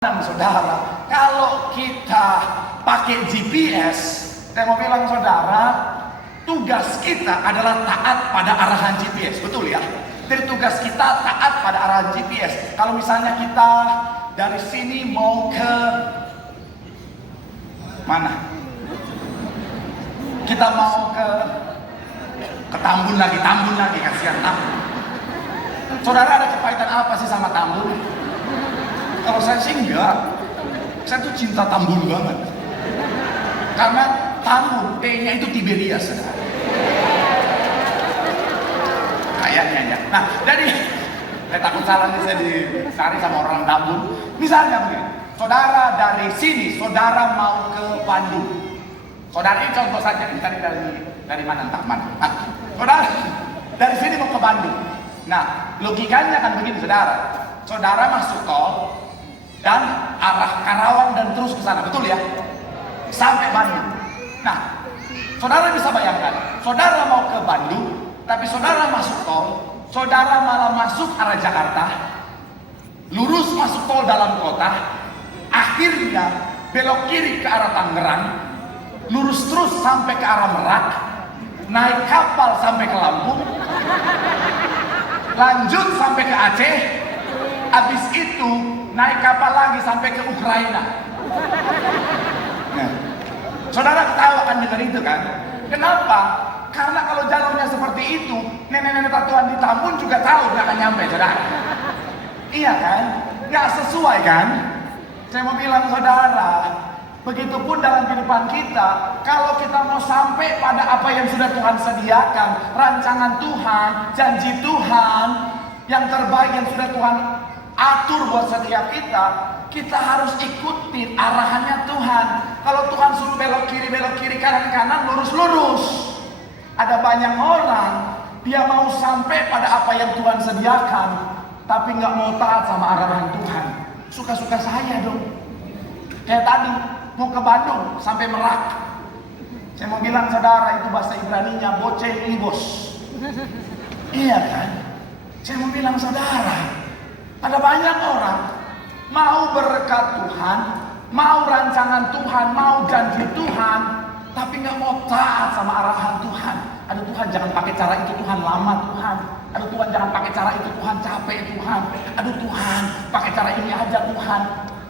Saudara, kalau kita pakai GPS, saya mau bilang saudara, tugas kita adalah taat pada arahan GPS, betul ya? Jadi tugas kita taat pada arahan GPS. Kalau misalnya kita dari sini mau ke mana? Kita mau ke Tambun lagi, kasihan Tambun. Saudara, ada kepahitan apa sih sama Tambun? Kalau saya sih enggak, saya tuh cinta Tambun banget. Karena Tambun, T-nya itu Tiberias. Kayaknya ya. Nah, jadi saya takut salah nih, saya dicari sama orang Tambun. Misalnya begini, saudara dari sini, saudara mau ke Bandung. Saudara ini contoh saja, dicari dari mana entah mana. Nah, saudara dari sini mau ke Bandung. Nah, logikanya kan begini, saudara. Saudara masuk tol dan arah Karawang dan terus ke sana, betul ya? Sampai Bandung. Nah, saudara bisa bayangkan, saudara mau ke Bandung, tapi saudara masuk tol, saudara malah masuk arah Jakarta, lurus masuk tol dalam kota, akhirnya belok kiri ke arah Tangerang, lurus terus sampai ke arah Merak, naik kapal sampai ke Lampung, lanjut sampai ke Aceh, habis itu naik kapal lagi sampai ke Ukraina. Nah, saudara ketawa kan dengar itu kan? Kenapa? Karena kalau jalurnya seperti itu, nenek-nenek tatuan di Tambun juga tahu nggak akan nyampe, saudara. Iya kan? Nggak sesuai kan? Saya mau bilang saudara, begitupun dalam kehidupan kita, kalau kita mau sampai pada apa yang sudah Tuhan sediakan, rancangan Tuhan, janji Tuhan, yang terbaik yang sudah Tuhan atur buat setiap kita, kita harus ikutin arahannya Tuhan. Kalau Tuhan suruh belok kiri, kanan, lurus. Ada banyak orang, dia mau sampai pada apa yang Tuhan sediakan, tapi nggak mau taat sama arahan Tuhan. Suka-suka saya dong. Kayak tadi, mau ke Bandung, sampai Merak. Saya mau bilang saudara, itu bahasa Ibraninya, boceh libos. Iya kan? Saya mau bilang saudara, ada banyak orang mau berkat Tuhan, mau rancangan Tuhan, mau janji Tuhan, tapi nggak mau taat sama arahan Tuhan. Aduh Tuhan, jangan pakai cara itu Tuhan, lama Tuhan. Aduh Tuhan, jangan pakai cara itu Tuhan, capek Tuhan. Aduh Tuhan, pakai cara ini aja Tuhan.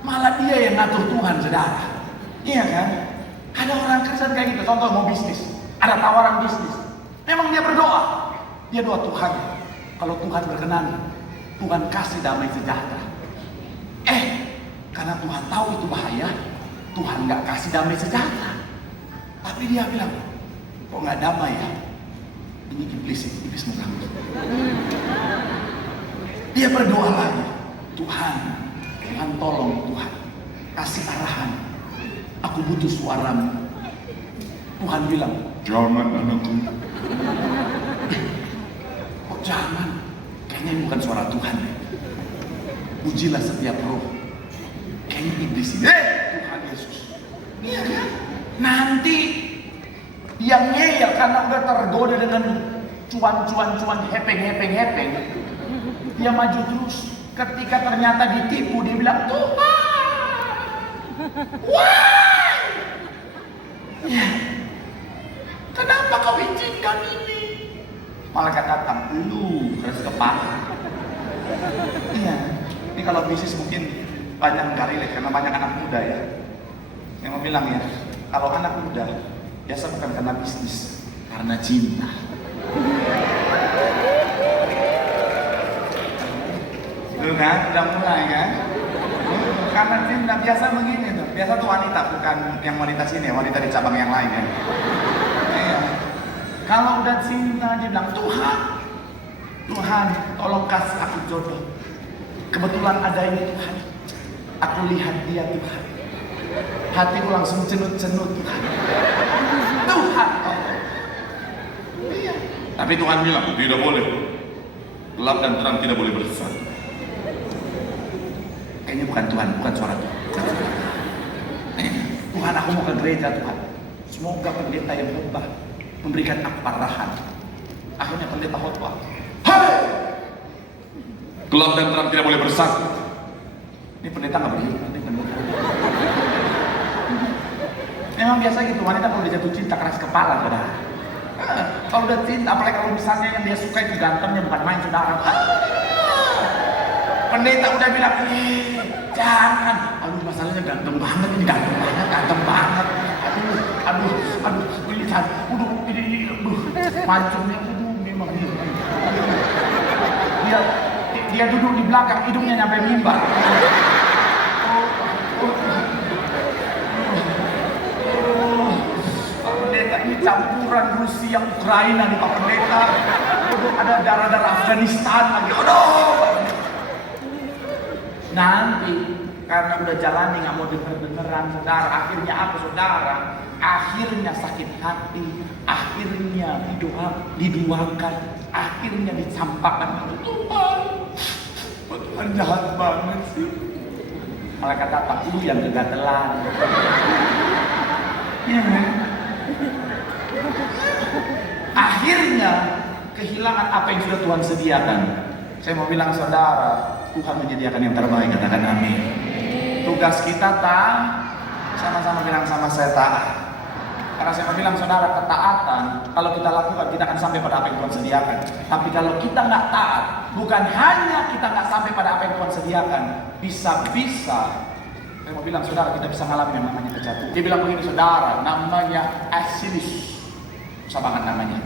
Malah dia yang ngatur Tuhan, saudara. Iya kan? Ada orang Kristen kayak gitu. Contoh mau bisnis, ada tawaran bisnis. Memang dia berdoa. Dia doa, Tuhan, kalau Tuhan berkenan, Tuhan kasih damai sejahtera. Karena Tuhan tahu itu bahaya, Tuhan nggak kasih damai sejahtera. Tapi dia bilang, kok nggak damai ya? Ini iblis mengganggu. Dia berdoa lagi, Tuhan tolong Tuhan, kasih arahan. Aku butuh suaramu. Tuhan bilang, jangan anakku. Kok jangan? Kayaknya ini bukan suara Tuhan. Pujilah setiap roh. Kayaknya iblis ini. Tuhan Yesus. Iya kan? Nanti yang ngeyel karena udah tergoda dengan cuan, hepeng. Dia maju terus. Ketika ternyata ditipu, dia bilang, Tuhan, why? Ya. Kenapa kau izinkan ini? Malaikat datang, lu keras kepala. Iya. Ini kalau bisnis mungkin banyak nggak relate karena banyak anak muda ya. Yang mau bilang ya, kalau anak muda biasa bukan karena bisnis, karena cinta. Tuh kan, udah mulai kan? Karena cinta biasa begini tuh. Biasa tuh wanita, bukan yang wanita sini, wanita di cabang yang lain ya. Iya. Kalau udah cinta dia bilang, Tuhan, tolong kasih aku jodoh. Kebetulan ada ini Tuhan. Aku lihat dia Tuhan. Hatiku langsung cenut-cenut Tuhan. Tuhan, tolong. Iya. Tapi Tuhan bilang, tidak boleh. Gelap dan terang tidak boleh bersatu. Kayaknya bukan Tuhan, bukan suara Tuhan. Tuhan, aku mau ke gereja Tuhan. Semoga pendeta yang khotbah memberikan aku arahan. Akhirnya pendeta khotbah, hai! Gelap dan terang tidak boleh bersatu. Ini pendeta nggak begitu. Memang biasa gitu, wanita kalau udah jatuh cinta keras kepala, saudara. Kalau udah cinta, apalagi kalau misalnya yang dia suka itu gantengnya bukan main, saudara. Pendeta udah bilang, jangan. Aduh, masalahnya ganteng banget, ini ganteng banget, ganteng banget. Aduh, lihat, ini, mancungnya, memang dia duduk di belakang, hidungnya nyampe mimbar. Pak Pendeta, ini campuran Rusia Ukraina nih Pak Pendeta. Ada darah-darah Afghanistan lagi. Nanti karena udah jalani nggak mau denger-dengeran, saudara, akhirnya apa, saudara? Akhirnya sakit hati, akhirnya diduakan, akhirnya dicampakkan. Tuhan jahat banget sih. Malaikat datang, lu yang kegatelan. Ya, akhirnya kehilangan apa yang sudah Tuhan sediakan. Saya mau bilang, saudara, Tuhan menyediakan yang terbaik, katakan amin. Tugas kita sama-sama bilang sama saya taat. Karena saya mau bilang, saudara, ketaatan kalau kita lakukan, kita akan sampai pada apa yang Tuhan sediakan. Tapi kalau kita nggak taat, bukan hanya kita nggak sampai pada apa yang Tuhan sediakan, bisa-bisa saya mau bilang, saudara, kita bisa mengalami yang namanya kejatuhan. Dia bilang begini, saudara, namanya asilis, sama banget namanya.